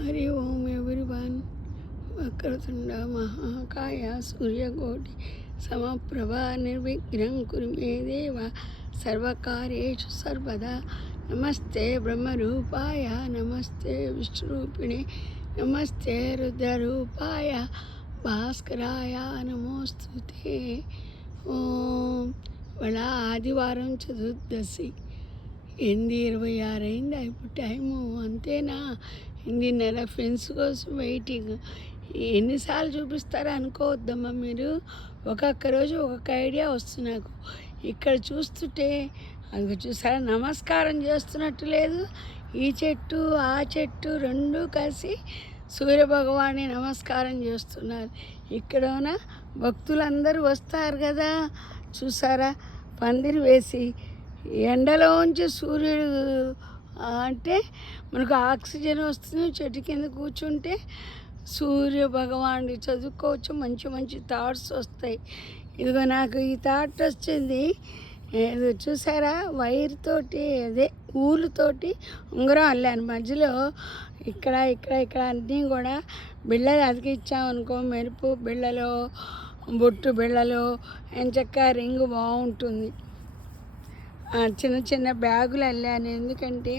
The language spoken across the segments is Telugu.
హరి ఓం ఎవ్రీవన్. వక్రతుండ మహాకాయ సూర్యకోటి సమప్రభ నిర్విఘ్నం కురు మే దేవ సర్వకార్యేషు సర్వదా. నమస్తే బ్రహ్మరూపాయ, నమస్తే విష్ణురూపిణే, నమస్తే రుద్రరూపాయ భాస్కరాయ నమోస్తుతే. ఓం. ఇవాళ ఆదివారం చతుర్దశి. 8:26 అయిందా ఇప్పుడు టైము? అంతేనా? 8:30. ఫ్రెండ్స్ కోసం వెయిటింగ్. ఎన్నిసార్లు చూపిస్తారో అనుకోవద్దమ్మా మీరు. ఒక్కొక్క రోజు ఒక్కొక్క ఐడియా వస్తుంది నాకు. ఇక్కడ చూస్తుంటే అది చూసారా, నమస్కారం చేస్తున్నట్టు లేదు. ఈ చెట్టు ఆ చెట్టు రెండు కలిసి సూర్యభగవాన్ని నమస్కారం చేస్తున్నారు. ఇక్కడ భక్తులందరూ వస్తారు కదా, చూసారా, పందిరి వేసి ఎండలోంచి సూర్యుడు అంటే మనకు ఆక్సిజన్ వస్తుంది. చెట్టు కింద కూర్చుంటే సూర్య భగవానుడి చదువుకోవచ్చు, మంచి మంచి థాట్స్ వస్తాయి. ఇదిగో నాకు ఈ థాట్ వచ్చింది. ఇది చూసారా, వైర్ తోటి అదే ఊలుతోటి ఉంగరం అల్లాను. మధ్యలో ఇక్కడ ఇక్కడ ఇక్కడ అన్నీ కూడా బిళ్ళలు అతికిచ్చామనుకో, మెరుపు బిళ్ళలో బొట్టు బిళ్ళలో ఎంచక్క రింగు బాగుంటుంది. చిన్న చిన్న బ్యాగులు అల్లాను. ఎందుకంటే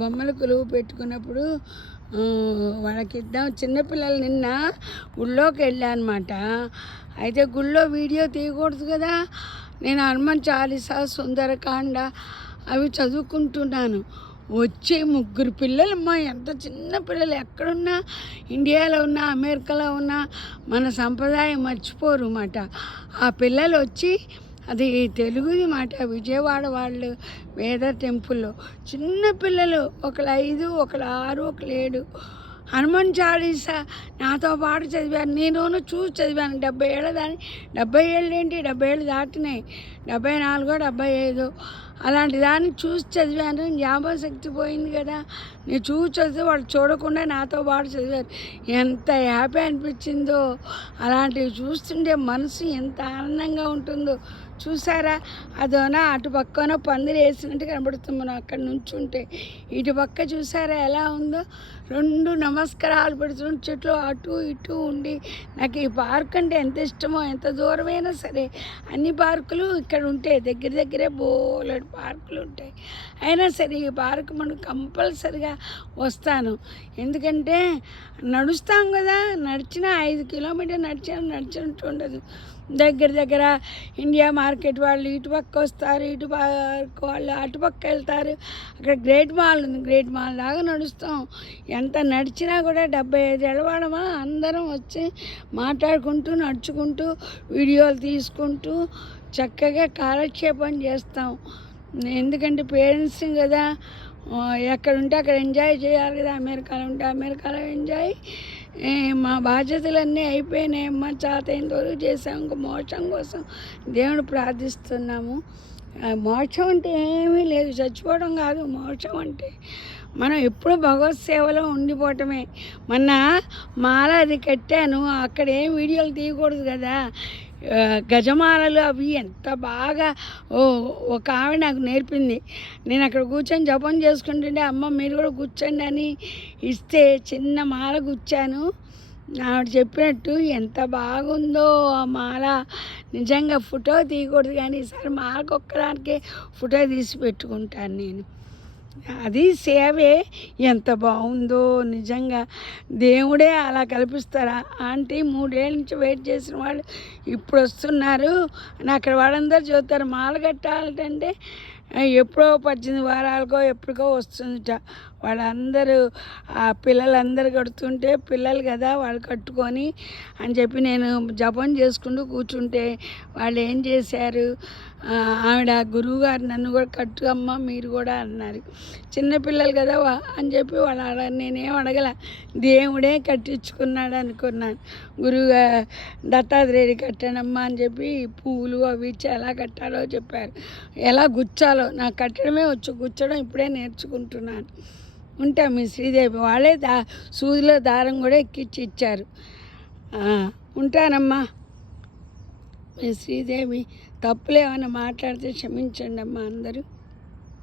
బొమ్మలు కొలువు పెట్టుకున్నప్పుడు వాళ్ళకి ఇద్దాం. చిన్నపిల్లలు నిన్న గుళ్ళోకి వెళ్ళానమాట. అయితే గుళ్ళో వీడియో తీయకూడదు కదా. నేను హనుమాన్ చాలీసా, సుందరకాండ అవి చదువుకుంటున్నాను. వచ్చే 3 పిల్లలమ్మా, ఎంత చిన్న పిల్లలు. ఎక్కడున్నా, ఇండియాలో ఉన్నా అమెరికాలో ఉన్నా మన సంప్రదాయం మర్చిపోరు అన్నమాట. ఆ పిల్లలు వచ్చి, అది తెలుగుది మాట, విజయవాడ వాళ్ళు వేద టెంపుల్లో చిన్న పిల్లలు, ఒకరు 5, ఒకరు 6, ఒకరు 7 హనుమాన్ చాలీసా నాతో పాటు చదివాను. నేను చూసి చదివాను. 70 ఏళ్ళ దాన్ని. 70 ఏళ్ళు ఏంటి, 70 ఏళ్ళు దాటినాయి. 74, 75 అలాంటి దాన్ని చూసి చదివాను. జ్ఞాపకశక్తి పోయింది కదా. నేను చూసి చదివితే వాళ్ళు చూడకుండా నాతో పాటు చదివారు. ఎంత హ్యాపీ అనిపించిందో. అలాంటివి చూస్తుంటే మనసు ఎంత ఆనందంగా ఉంటుందో. చూసారా, అదోనా అటు పక్కన పందిరి వేసినట్టు కనబడుతుంది మనం అక్కడ నుంచుంటే. ఇటు పక్క చూసారా ఎలా ఉందో. 2 నమస్కారాలు పెడుతున్న చెట్లు అటు ఇటు ఉండి. నాకు ఈ పార్క్ అంటే ఎంత ఇష్టమో. ఎంత దూరమైనా సరే అన్ని పార్కులు ఇక్కడ ఉంటాయి. దగ్గర దగ్గరే బోలెడు పార్కులు ఉంటాయి. అయినా సరే ఈ పార్క్ మనం కంపల్సరిగా వస్తాను. ఎందుకంటే నడుస్తాం కదా. నడిచిన 5 కిలోమీటర్లు నడిచినట్టు ఉండదు. దగ్గర దగ్గర ఇండియా మార్కెట్ వాళ్ళు ఇటు పక్క వస్తారు, ఇటు పార్క్ వాళ్ళు అటుపక్క వెళ్తారు. అక్కడ గ్రేట్ మాల్ ఉంది. గ్రేట్ మాల్ లాగా నడుస్తాం. ఎంత నడిచినా కూడా 75 ఏళ్ళవాడమా అందరం వచ్చి మాట్లాడుకుంటూ నడుచుకుంటూ వీడియోలు తీసుకుంటూ చక్కగా కాలక్షేపం చేస్తాం. ఎందుకంటే పేరెంట్స్ కదా, ఎక్కడ ఉంటే అక్కడ ఎంజాయ్ చేయాలి కదా. అమెరికాలో ఉంటే అమెరికాలో ఎంజాయ్. మా బాధ్యతలన్నీ అయిపోయినాయమ్మా. చాతైనంత వరకు చేసాం. ఇంక మోక్షం కోసం దేవుడు ప్రార్థిస్తున్నాము. మోక్షం అంటే ఏమీ లేదు, చచ్చిపోవడం కాదు. మోక్షం అంటే మనం ఎప్పుడూ భగవత్ సేవలో ఉండిపోవటమే. మొన్న మాల అది కట్టాను. అక్కడ ఏం వీడియోలు తీయకూడదు కదా. గజమాలలు అవి ఎంత బాగా ఒక ఆవిడ నాకు నేర్పింది. నేను అక్కడ కూర్చొని జపం చేసుకుంటుంటే, అమ్మ మీరు కూడా కూర్చోండి అని ఇస్తే చిన్న మాల కూర్చాను. ఆవిడ చెప్పినట్టు ఎంత బాగుందో ఆ మాల. నిజంగా ఫోటో తీయకూడదు కానీ ఈసారి మాలకు ఒక్కదానికే ఫోటో తీసి పెట్టుకుంటాను నేను. అది సేవే. ఎంత బాగుందో నిజంగా. దేవుడే అలా కల్పిస్తారా. ఆంటీ 3 ఏళ్ళ నుంచి వెయిట్ చేసిన వాళ్ళు ఇప్పుడు వస్తున్నారు అని అక్కడ వాళ్ళందరూ చెబుతారు. మాల కట్టాలంటే ఎప్పుడో 18 వారాలకో ఎప్పటికో వస్తుందిట. వాళ్ళందరూ ఆ పిల్లలందరూ కడుతుంటే, పిల్లలు కదా వాళ్ళు కట్టుకొని అని చెప్పి నేను జపం చేసుకుంటూ కూర్చుంటే వాళ్ళు ఏం చేశారు, ఆవిడ గురువుగారు నన్ను కూడా కట్టు అమ్మ మీరు కూడా అన్నారు. చిన్నపిల్లలు కదా అని చెప్పి వాళ్ళు నేనేం అడగల. దేవుడే కట్టించుకున్నాడు అనుకున్నాను. గురువుగా దత్తాత్రేయుడు కట్టానమ్మా అని చెప్పి పువ్వులు అవి ఇచ్చి ఎలా కట్టాలో చెప్పారు. ఎలా గుచ్చాలో నాకు కట్టడమే వచ్చు. గుచ్చడం ఇప్పుడే నేర్చుకుంటున్నాను. ఉంటా మీ శ్రీదేవి. వాళ్ళే సూదిలో దారం కూడా ఎక్కించి ఇచ్చారు. ఉంటానమ్మా. మీ శ్రీదేవి. తప్పులేమన్నా మాట్లాడితే క్షమించండి అమ్మా అందరూ.